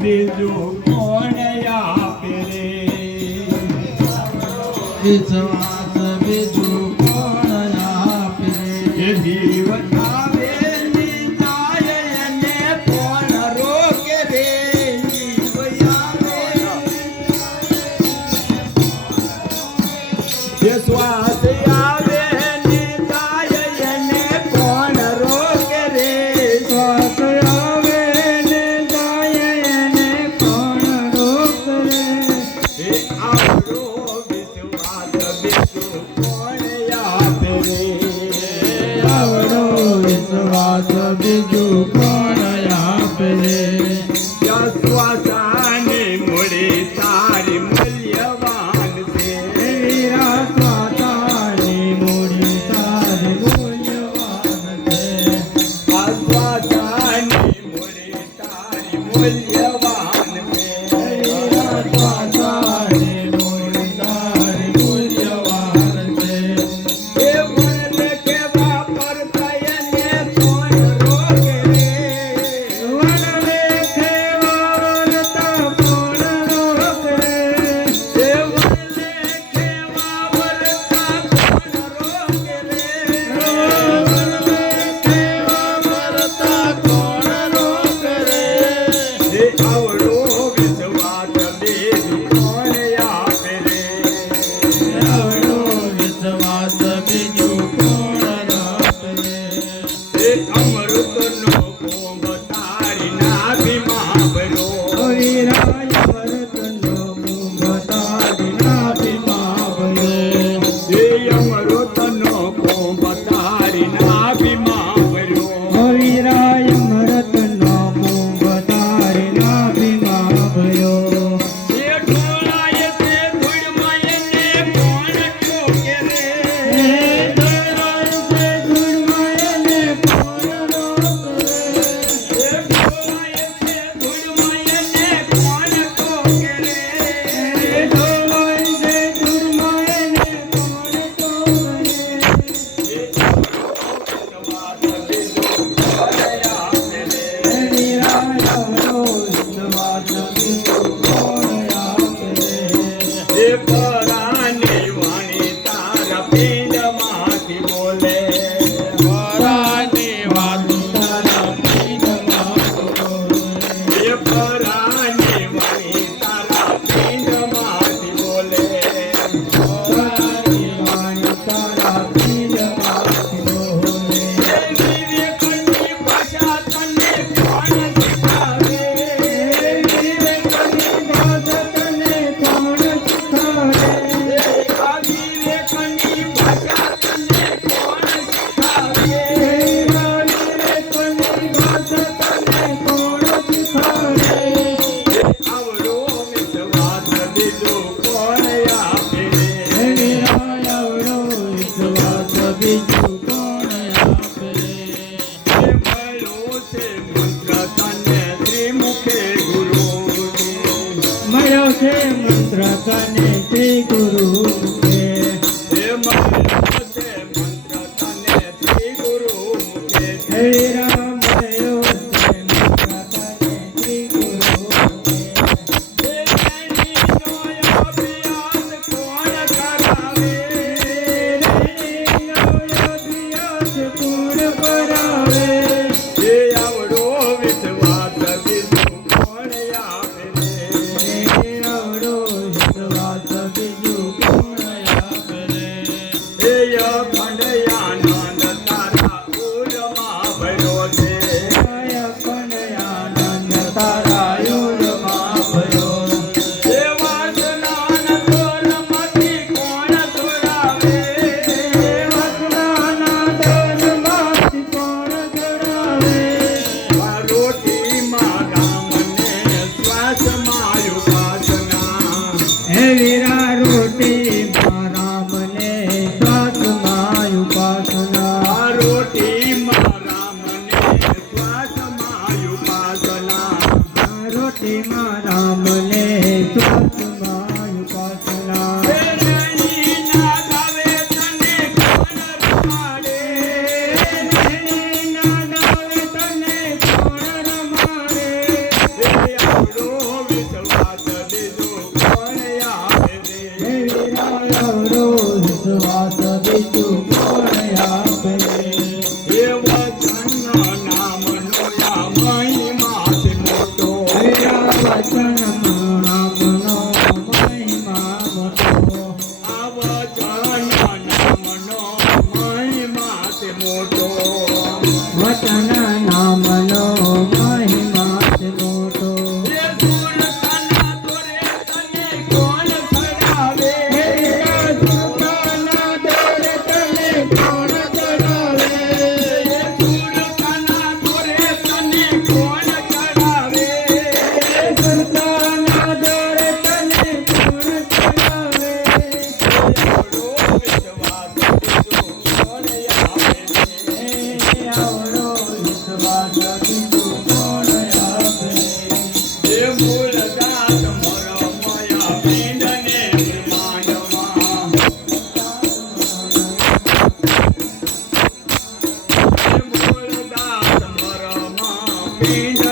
બીજું કોણ આપે રે વાત બીજું मुझे मंत्र कने गुरु। ವಾಸವಿತು Amém.